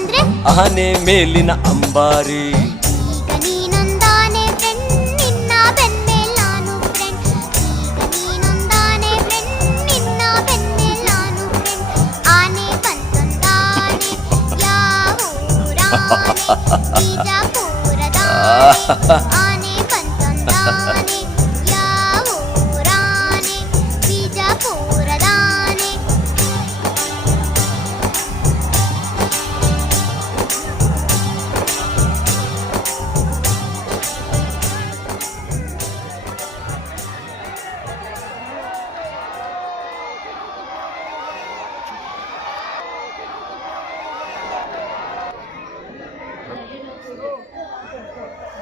ಅಂದ್ರೆ ಆನೆ ಮೇಲಿನ ಅಂಬಾರಿ ಈಗ ನೀನೊಂದಾನೆ ಫ್ರೆಂಡ್ ನಿನ್ನ ಬೆನ್ಮೇಲ್ ¡Vamos!